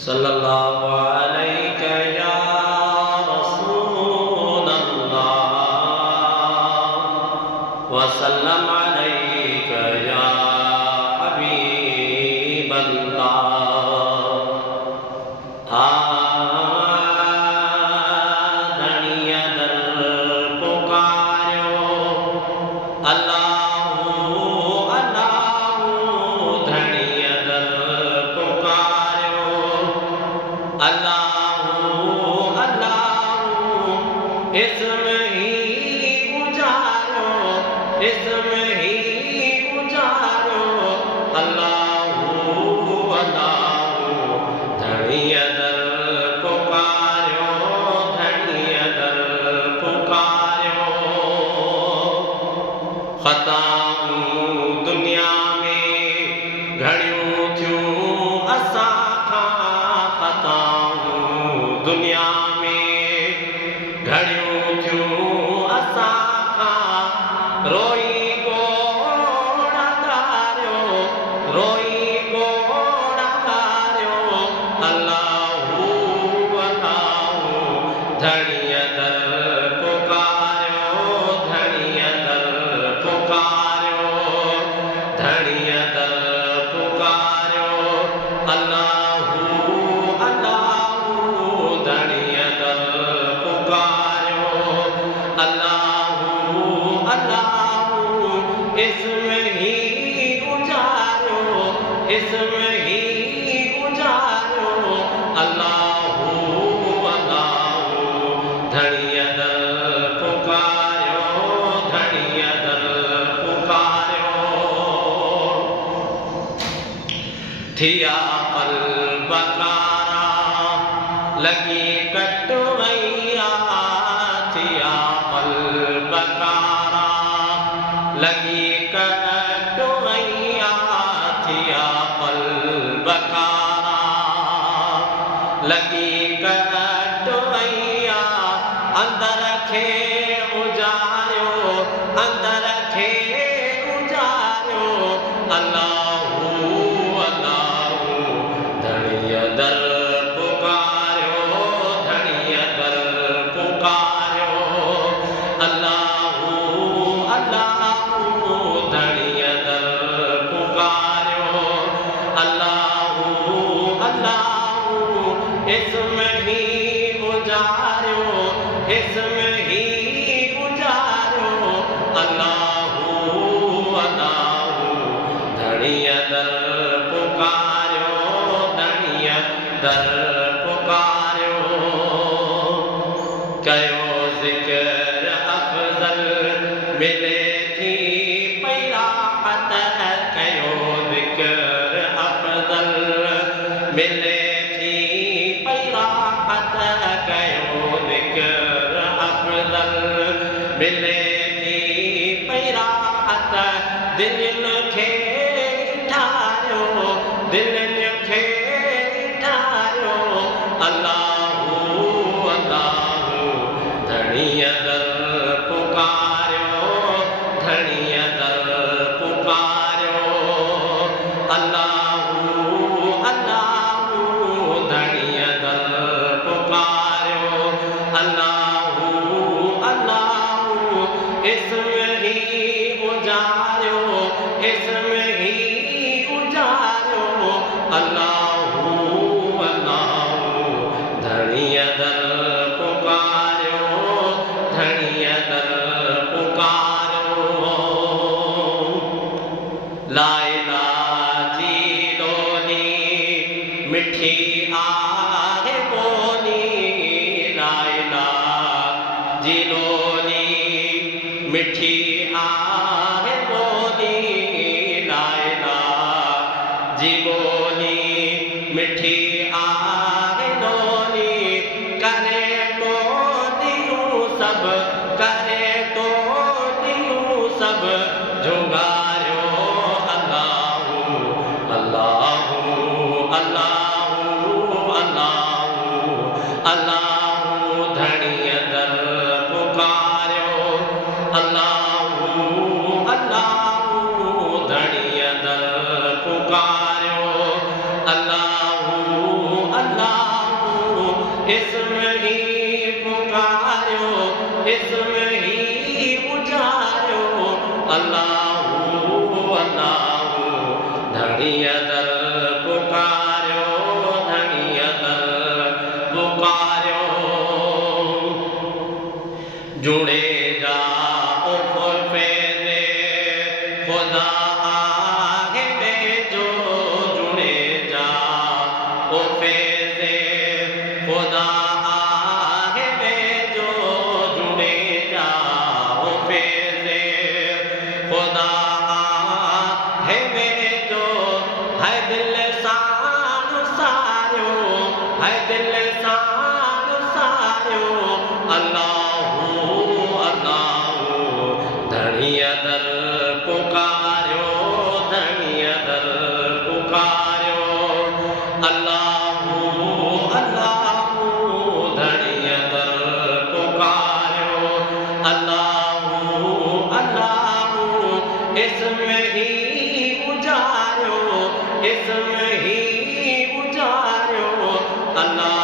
सल्लल्लाहु अलैहि या रसूल अल्लाह वसल्लम अलैका या हबीब अल्लाह। धनिय दर पुकार्यो अल्लाहू अल्लाहू, धनिय दर पुकार्यो अल्लाहू अल्लाहू, इसमें ही उजारो, इसमें ही उजारो अल्लाहू अल्लाहू, धनिय दर पुकार्यो, धनिय दर पुकार्यो। खताऊं दुनिया में घड़ियूं थियूं असां खां, खताऊं दुनिया में घड़ियूं थियूं असां खां, रोई गोड़ गारियो, रोई गोड़ गारियो अल्लाहू अल्लाहू, धनिय दर पुकार्यो, धनिय दर पुकार्यो, धनिय दर पुकार्यो अल्लाहू अल्लाहू, धनिय दर पुकार्यो अल्लाहू अल्लाहू, इसमें ही उजारो, इसमें ही उजारो अल्लाहू अल्लाहू, धनिय दर पुकार्यो, धनिय दर पुकार्यो। थिया क़ल्ब कारा लगी कटवैया, थिया क़ल्ब कारा लगी कटवैया, थिया क़ल्ब कारा लगी कटवैया, अंदर खे उजारियो, अंदर खे उजारियो अल्लाहू अल्लाहू, धनिय दर पुकार्यो, धनिय दर पुकार्यो अल्लाहू अल्लाहू, धनिय दर पुकार्यो अल्लाहू अल्लाहू, इसमें ही उजारियो, इसमें ही उजारियो अल्लाहू अल्लाहू, धनिय दर पुकार्यो, धनिय दर पुकार्यो। कयो ज़िक्र अफ़ज़ल मिले थी पई राहत, कयो ज़िक्र अफ़ज़ल मिले थी पई राहत, कयो ज़िक्र अफ़ज़ल मिले थी पई राहत, दिलनि खे ठारियो, दिलनि खे ठारियो अल्लाहू अल्लाहू, धनिय दर पुकार्यो, धनिय दर पुकार्यो अल्लाहू अल्लाहू, धनिय दर पुकार्यो अल्लाहू अल्लाहू, इसमें ही उजारियो, इसमें ही उजारियो अल्लाहू अल्लाहू, धनिय दर पुकार्यो, धनिय दर पुकार्यो। लाइला जी लोली मिठी आहे बोली, लाइला जी लोली मिठी आहे बोली, लाइला जी बोली मिठी आहे लोली, करे तो दियूं सब, करे तो दियूं सब झुगारियो अल्लाहू अल्लाहू अल्लाहू अल्लाहू अल्लाहू, धनिय दर पुकार्यो अल्लाहू अल्लाहू, धनिय दर पुकार्यो अल्लाहू इसमें ही पुकारो, इसमें ही उजारो, अल्लाहू अल्लाहू धड़िया दर पुकारो, धड़िया दर पुकारो। जुड़े जाओ फैदे खुदा आगे में जो, जुड़े जाओ फैदे खुदा आगे में जो, जुड़े जाओ फैदे खुदा आगे में जो, है दिल सानो सारो, है दिल सानो सारो, अल्लाहू अल्लाहू धड़िया दर पुकारो, धड़िया दर पुकारो, अल्लाहू अल्लाहू धड़िया दर पुकारो, अल्लाहू अल्लाहू इसमें ही उजारो, इसमें ही उजारो, अल्लाह